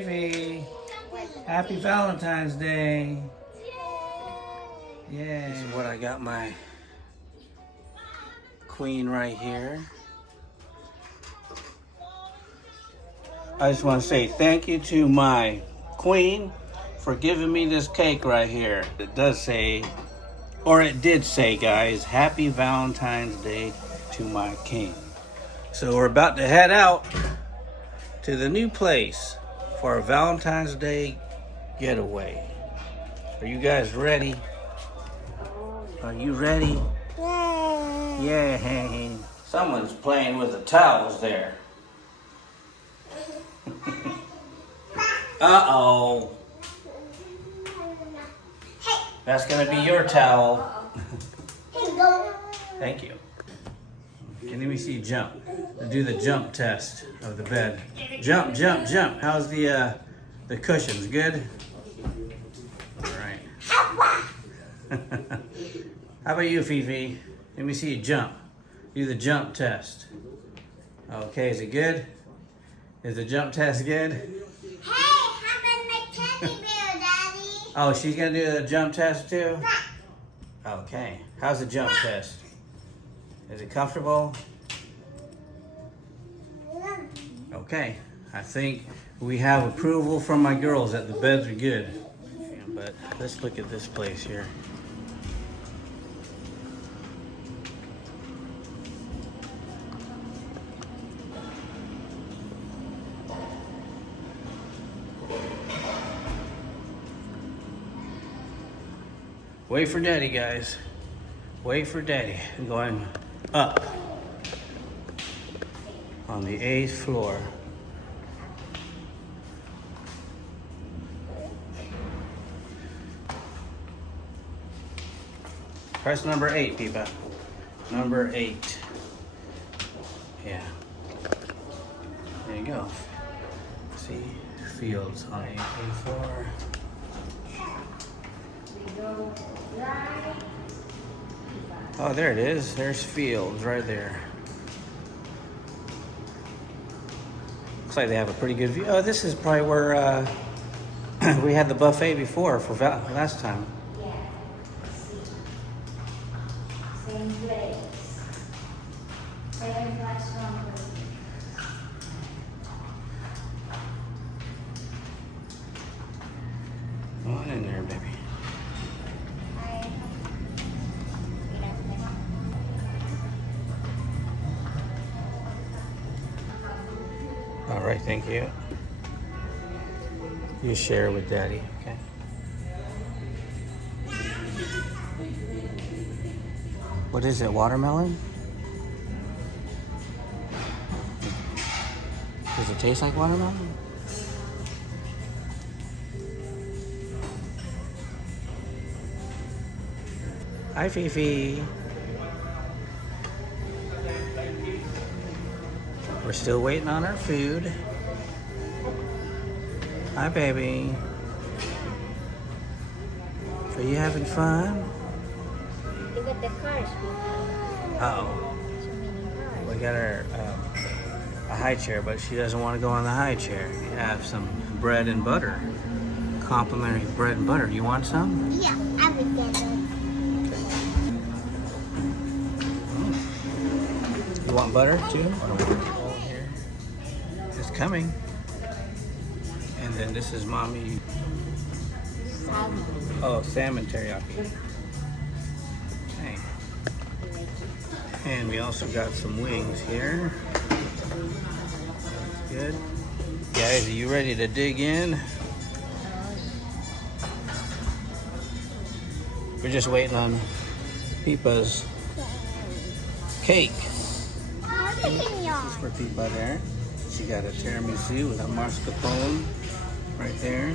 Fifi, happy Valentine's Day. Yeah. This is what I got my queen right here. I just want to say thank you to my queen for giving me this cake right here. It does say, or it did say, guys, happy Valentine's Day to my king. So we're about to head out to the new place for a Valentine's Day getaway. Are you guys ready? Are you ready? Yeah. Someone's playing with the towels there. Uh-oh. That's gonna be your towel. Thank you. Can let me see you jump. Do the jump test of the bed. Jump, jump, jump. How's the cushions? Good? All right. How about you, Fifi? Let me see you jump. Do the jump test. Okay, is it good? Is the jump test good? Hey, how about my teddy bear, Daddy? Oh, she's gonna do the jump test too? Okay. How's the jump test? Is it comfortable? Okay. I think we have approval from my girls that the beds are good. But let's look at this place here. Wait for Daddy, guys. Wait for Daddy. I'm going up on the 8th floor. Press number 8, Peepa. Number 8. Yeah. There you go. See? Fields on the 8th floor. Oh, there it is. There's fields right there. Looks like they have a pretty good view. Oh, this is probably where we had the buffet before for last time. Yeah. Same place. Same restaurant. Go on in there, baby. All right, thank you. You share with Daddy, okay? What is it, watermelon? Does it taste like watermelon? Hi, Fifi. We're still waiting on our food. Hi, baby. Are you having fun? Look at the cars. Uh-oh. So many cars. We got her a high chair, but she doesn't want to go on the high chair. We have some bread and butter. Complimentary bread and butter. You want some? Yeah, I would get it. You want butter too? Oh, here. It's coming. And then this is mommy. Salmon. Oh, salmon teriyaki. Okay. And we also got some wings here. That's good. Guys, are you ready to dig in? We're just waiting on Peepa's cake. For Peepa there. She got a tiramisu with a mascarpone right there.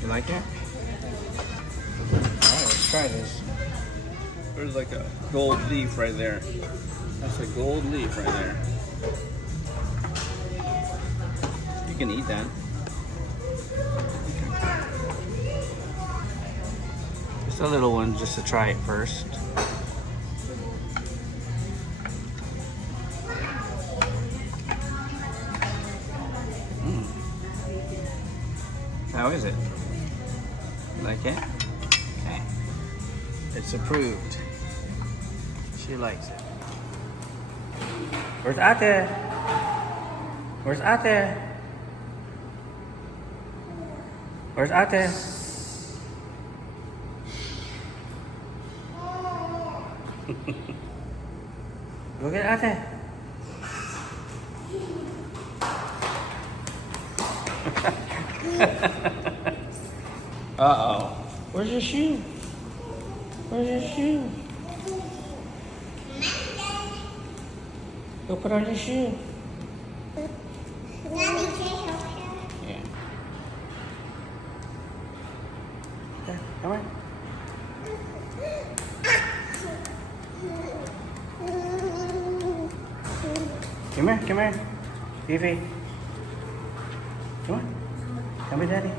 You like that? Alright, let's try this. There's like a gold leaf right there. That's a gold leaf right there. You can eat that. Just a little one just to try it first. How is it? Like it? Okay. It's approved. She likes it. Where's Ate? Where's Ate? Where's Ate? Go get Ate. Uh-oh. Where's your shoe? Where's your shoe? Go put on your shoe. Yeah. Okay, come on. Come here. Fifi. Come on. Come with Daddy.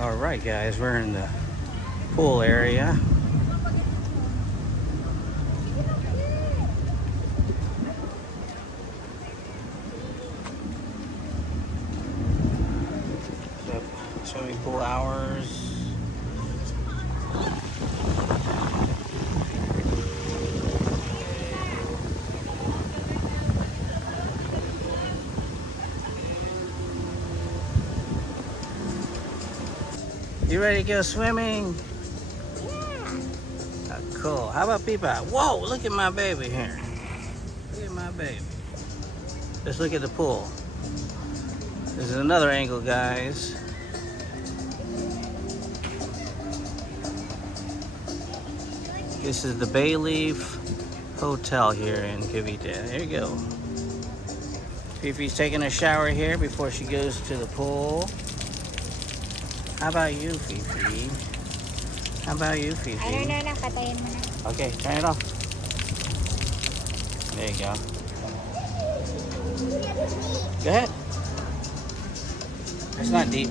All right, guys, we're in the pool area. So, swimming pool hours. You ready to go swimming? Yeah. Oh, cool. How about Peepa? Whoa, look at my baby here. Look at my baby. Let's look at the pool. This is another angle, guys. This is the Bayleaf Hotel here in Cavite. There you go. Fifi's taking a shower here before she goes to the pool. How about you, Fifi? How about you, Fifi? Na, patayin mo na. Okay, turn it off. There you go. Go ahead. It's not deep.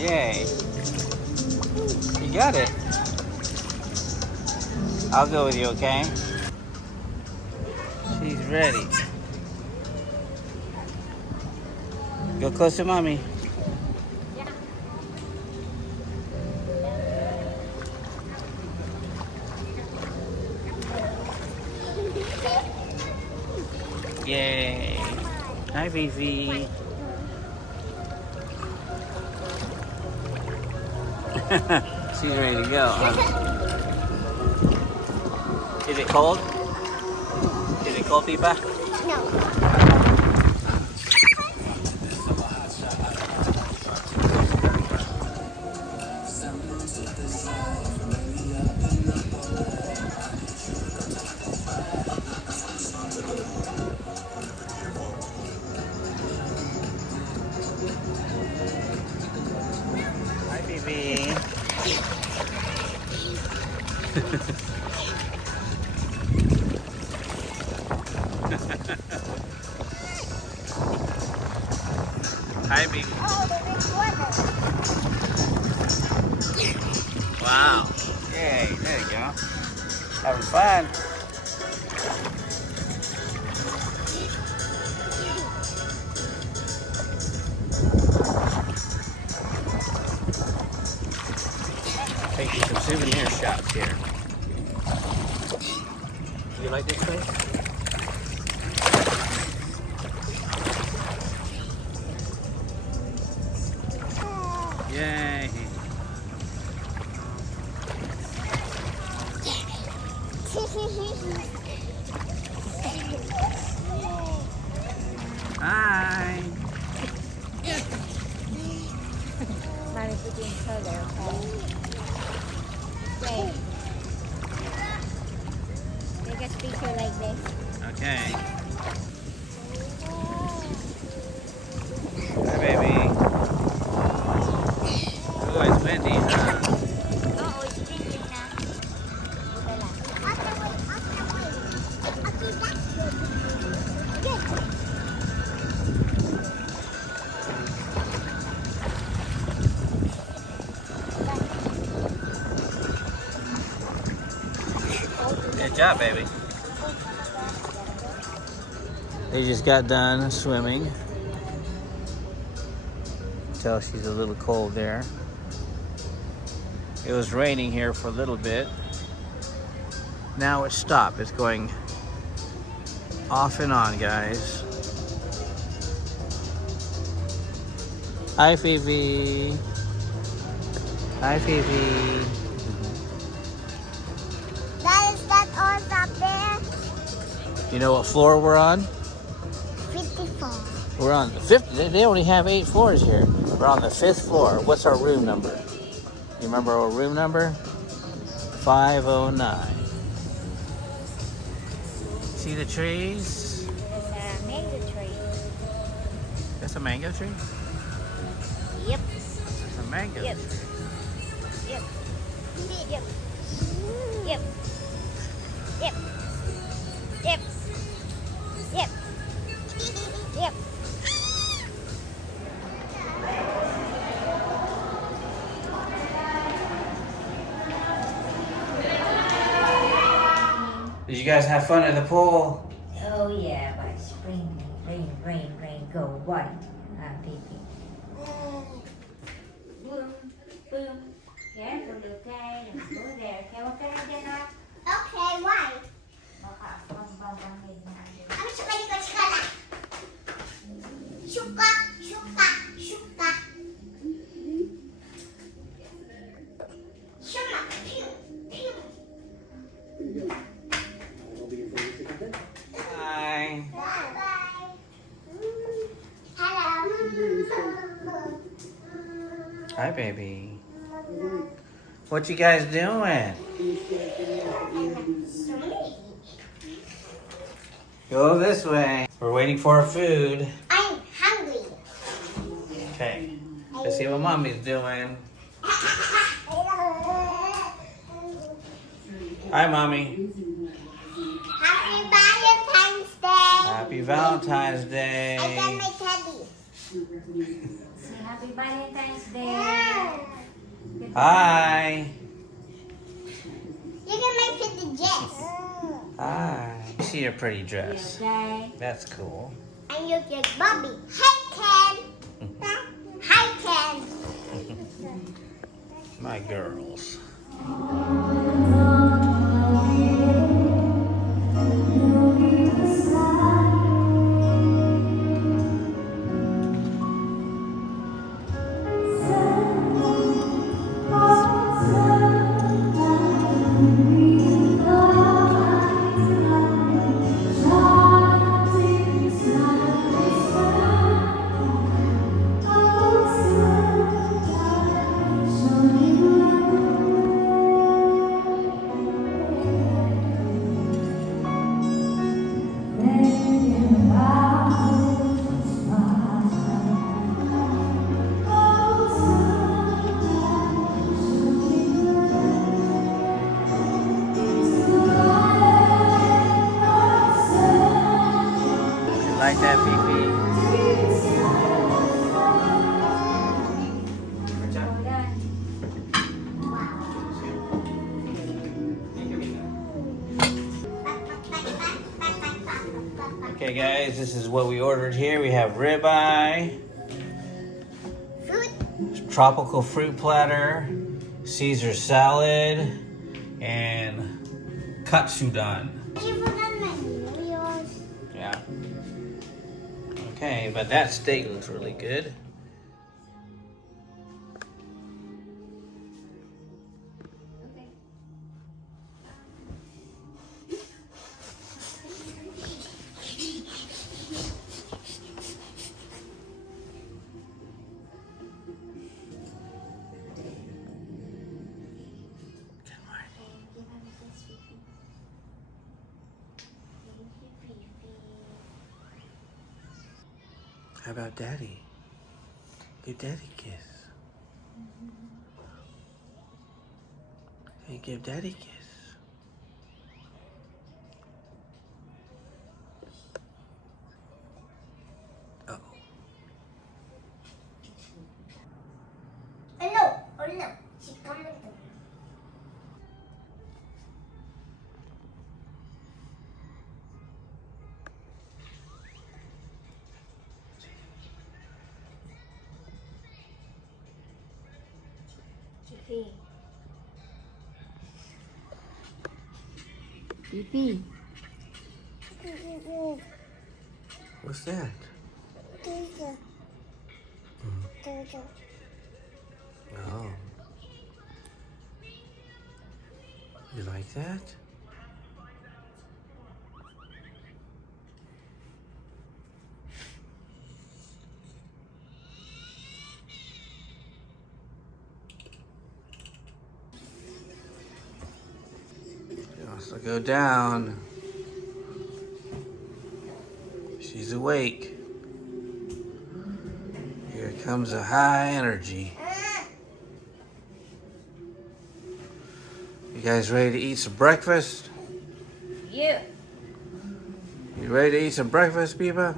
Yay. You got it. I'll go with you, okay? She's ready. Go close to mommy. Yay. Hi, Fifi. She's ready to go, huh? Is it cold? Is it cold, Peepa? No. Hi, baby. Hi, baby. Oh, there's water. Wow. Yay, there you go. Having fun. Take you some souvenir shots here. You like this place? Yay. Hi. Mommy put you in color, okay? Take a picture like this. Okay. Hi, baby. Oh, it's windy, huh? Oo, it's changing na. Ito lang. Okay, wait. Okay, that's good. Good. Good job, baby. They just got done swimming. Tell she's a little cold there. It was raining here for a little bit. Now it's stopped. It's going off and on, guys. Hi, Phoebe. Hi, Phoebe. That is that all up there? You know what floor we're on? 54. We're on the fifth. They only have 8 floors here. We're on the 5th floor. What's our room number? You remember our room number? 509. See the trees? There's a mango tree. That's a mango tree? Yep. That's a mango Yep. tree. Yep. Yep. Yep. Yep. Yep. Yep. Yep. Did you guys have fun at the pool? Oh yeah, but spring, rain, go white. Pee. Boom, boom. Careful, okay? Let's go there. Okay, what can I get now? Okay, why? Baka, bambangin natin. Ano sa kalikot ka na? Shuka, shuka, shuka. Shuma, pew, pew. Hi. Bye-bye. Hello. Hi, baby. What you guys doing? Go this way. We're waiting for our food. I'm hungry. Okay. Let's see what mommy's doing. Hi, mommy. Happy Valentine's Day. Happy Valentine's I got Day. my teddy. Say Happy Valentine's Day. Hi. You got my pretty dress. Hi. I see your pretty You dress. okay? That's cool. And you get Bobby. Hi, Ken. Hi, Ken. My girls. You like that, Fifi? Well done. Okay, guys, this is what we ordered here. We have ribeye, Food. tropical fruit platter, Caesar salad, and katsudon. You forgot my yours. Yeah. Okay, but that steak looks really good. How about Daddy? Give Daddy a kiss. Hey, give Daddy a kiss. Uh-oh. Oh no, oh no. She's coming to me. Fifi. What's that? Oh. You like that? She wants to go down. She's awake. Here comes a high energy. You guys ready to eat some breakfast? Yeah. You ready to eat some breakfast, Biba?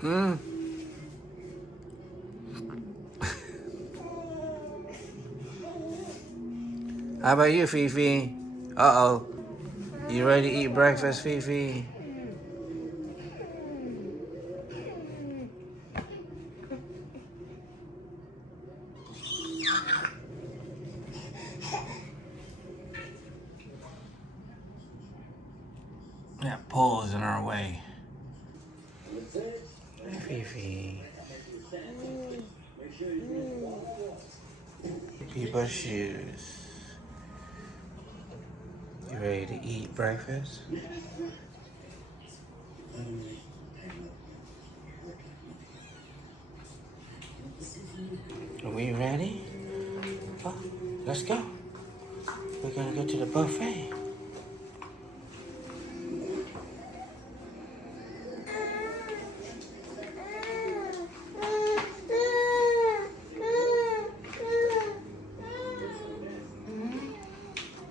Hmm? How about you, Fifi? Uh-oh. You ready to eat breakfast, Fifi? That pole is in our way. Hi, Fifi. Biba's shoes. You ready to eat breakfast? Are we ready? Oh, let's go. We're gonna go to the buffet.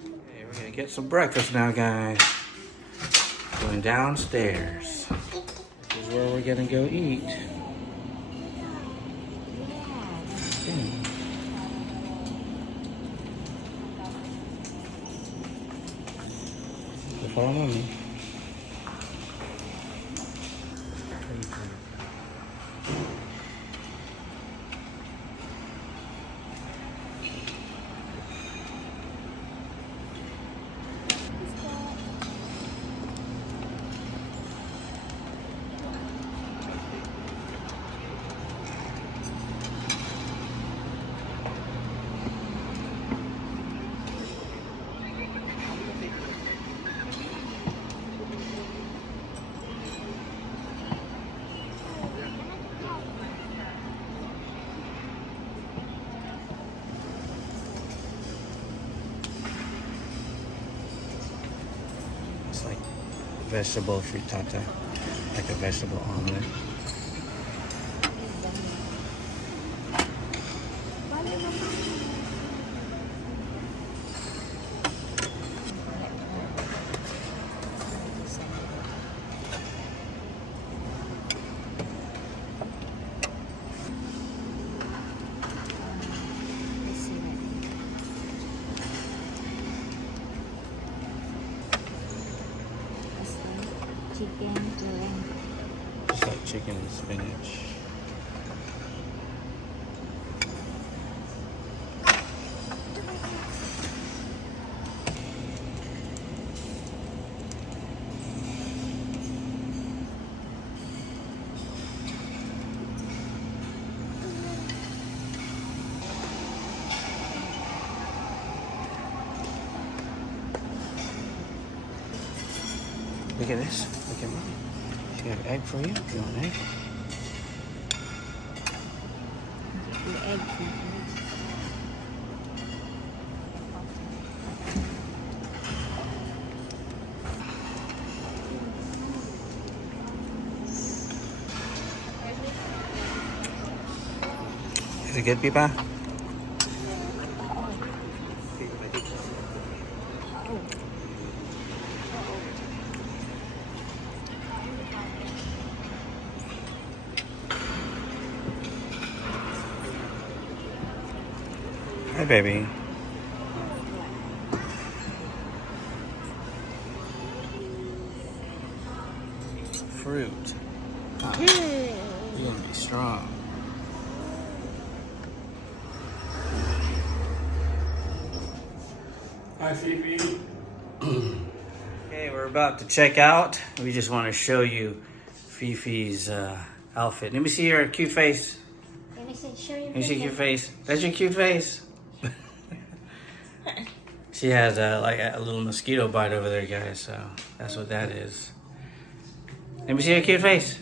Okay, we're gonna get some breakfast now, guys. Going downstairs. This is where we're gonna go eat. So follow mommy. It's like vegetable frittata, like a vegetable omelet. Chicken goreng. Just like chicken and spinach. Look at this. Look at mommy. She got an egg for you. You want an egg? The egg. Is it good, Biba? Hi, baby. Fruit. You're gonna be strong. Hi, Phoebe. Okay, we're about to check out. We just want to show you Fifi's outfit. Let me see your cute face. Let me see, show you. Let me see your face. That's your cute face. She has like a little mosquito bite over there, guys. So that's what that is. Let me see your cute face.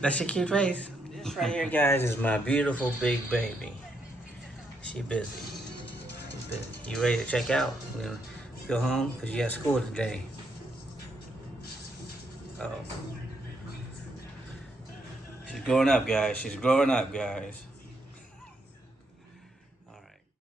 That's your cute face. This right here, guys, is my beautiful big baby. She busy. She's busy. You ready to check out? You know, go home because you got school today. Oh. She's growing up, guys. She's growing up, guys.